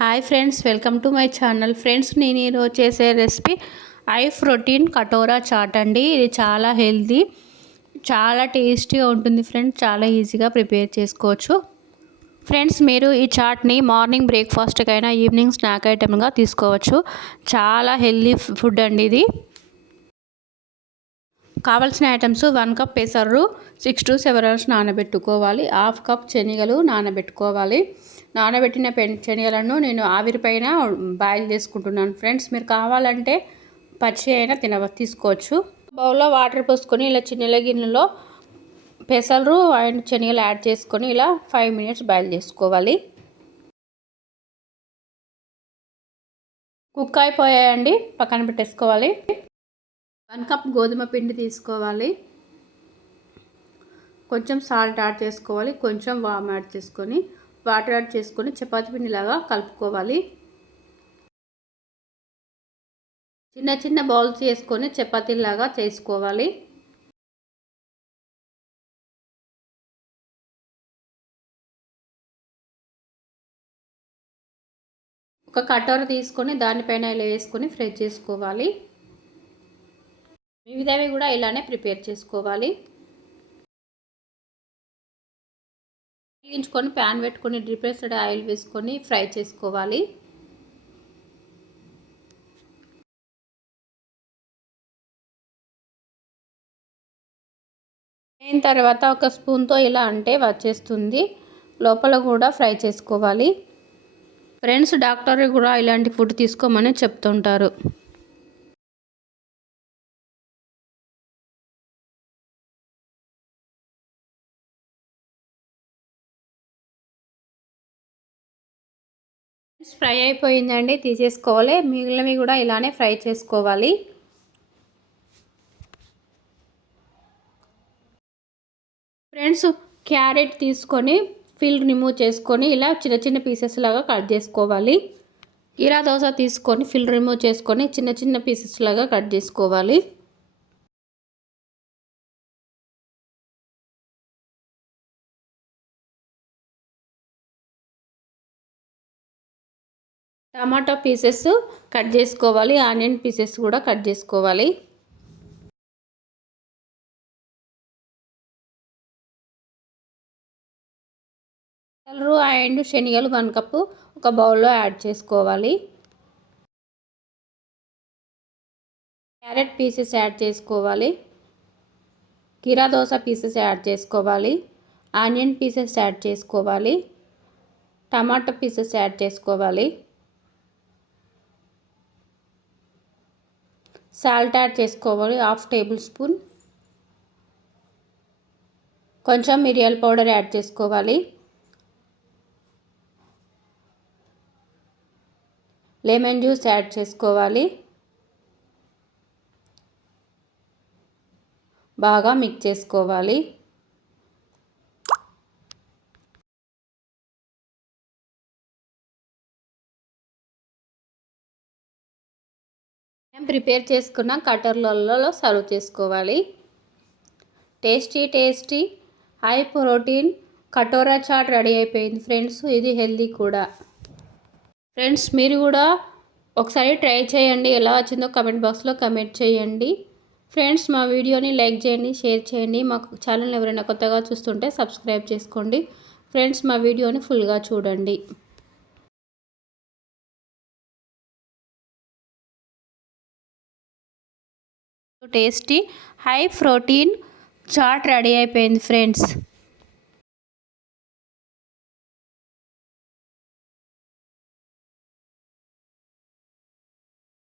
Hi friends, welcome to my channel. Friends, నేను ఈరోజు చేసే రెసిపీ హై ప్రోటీన్ కటోరా చాట్ అండి. ఇది చాలా హెల్తీ, చాలా టేస్టీగా ఉంటుంది ఫ్రెండ్స్. చాలా ఈజీగా ప్రిపేర్ చేసుకోవచ్చు ఫ్రెండ్స్. మీరు ఈ చాట్ని మార్నింగ్ బ్రేక్ఫాస్ట్కైనా ఈవినింగ్ స్నాక్ ఐటెంగా తీసుకోవచ్చు. చాలా హెల్తీ ఫుడ్ అండి ఇది. కావాల్సిన ఐటమ్స్ 1 కప్ పెసరు 6 to 7 hours నానబెట్టుకోవాలి. 1/2 కప్ శనగలు నానబెట్టుకోవాలి. నానబెట్టిన శనగలను నేను ఆవిరి పైన బాయిల్ చేసుకుంటున్నాను ఫ్రెండ్స్. మీరు కావాలంటే పచ్చి అయినా తీసుకోవచ్చు. బౌల్లో వాటర్ పోసుకొని ఇలా చిన్న గిన్నెలో పెసరు అండ్ శనగలు యాడ్ చేసుకొని ఇలా 5 minutes బాయిల్ చేసుకోవాలి. కుక్ అయిపోయాయండి, పక్కన పెట్టేసుకోవాలి. 1 కప్ గోధుమ పిండి తీసుకోవాలి. కొంచెం సాల్ట్ యాడ్ చేసుకోవాలి. కొంచెం వామ్ యాడ్ చేసుకొని వాటర్ యాడ్ చేసుకొని చపాతీ పిండిలాగా కలుపుకోవాలి. చిన్న చిన్న బౌల్స్ వేసుకొని చపాతీలాగా చేసుకోవాలి. ఒక కటోర తీసుకొని దానిపైన ఇలా వేసుకొని ఫ్రై చేసుకోవాలి. మిగతావి కూడా ఇలానే ప్రిపేర్ చేసుకోవాలి. వేయించుకొని ప్యాన్ పెట్టుకొని డీప్ ఫ్రైడ్ ఆయిల్ వేసుకొని ఫ్రై చేసుకోవాలి. అయిన తర్వాత ఒక స్పూన్తో ఇలా అంటే వచ్చేస్తుంది. లోపల కూడా ఫ్రై చేసుకోవాలి. ఫ్రెండ్స్, డాక్టర్ కూడా ఇలాంటి ఫుడ్ తీసుకోమని చెప్తుంటారు. ఫ్రై అయిపోయిందండి, తీసేసుకోవాలి. మిగిలినవి కూడా ఇలానే ఫ్రై చేసుకోవాలి. ఫ్రెండ్స్, క్యారెట్ తీసుకొని ఫిల్ రిమూవ్ చేసుకొని ఇలా చిన్న చిన్న పీసెస్ లాగా కట్ చేసుకోవాలి. కీరా దోస తీసుకొని ఫిల్ రిమూవ్ చేసుకొని చిన్న చిన్న పీసెస్ లాగా కట్ చేసుకోవాలి. టమాటా పీసెస్ కట్ చేసుకోవాలి. ఆనియన్ పీసెస్ కూడా కట్ చేసుకోవాలి. పెసలు అండ్ శనగలు 1 కప్పు ఒక బౌల్లో యాడ్ చేసుకోవాలి. క్యారెట్ పీసెస్ యాడ్ చేసుకోవాలి. కీరా దోస పీసెస్ యాడ్ చేసుకోవాలి. ఆనియన్ పీసెస్ యాడ్ చేసుకోవాలి. టమాటా పీసెస్ యాడ్ చేసుకోవాలి. సాల్ట్ యాడ్ చేసుకోవాలి 1/2 టేబుల్ స్పూన్. కొంచెం మిరియాల పౌడర్ యాడ్ చేసుకోవాలి. లెమన్ జ్యూస్ యాడ్ చేసుకోవాలి. బాగా మిక్స్ చేసుకోవాలి. ప్రిపేర్ చేసుకున్న కటర్లలో సర్వ్ చేసుకోవాలి. టేస్టీ హై ప్రోటీన్ కటోరా చాట్ రెడీ అయిపోయింది ఫ్రెండ్స్. ఇది హెల్తీ కూడా. ఫ్రెండ్స్, మీరు కూడా ఒకసారి ట్రై చేయండి. ఎలా వచ్చిందో కమెంట్ బాక్స్లో కమెంట్ చేయండి. ఫ్రెండ్స్, మా వీడియోని లైక్ చేయండి, షేర్ చేయండి. మా ఛానల్ ఎవరైనా కొత్తగా చూస్తుంటే సబ్స్క్రైబ్ చేసుకోండి. ఫ్రెండ్స్, మా వీడియోని ఫుల్గా చూడండి. Tasty high protein chaat ready అయిపోయింది ఫ్రెండ్స్.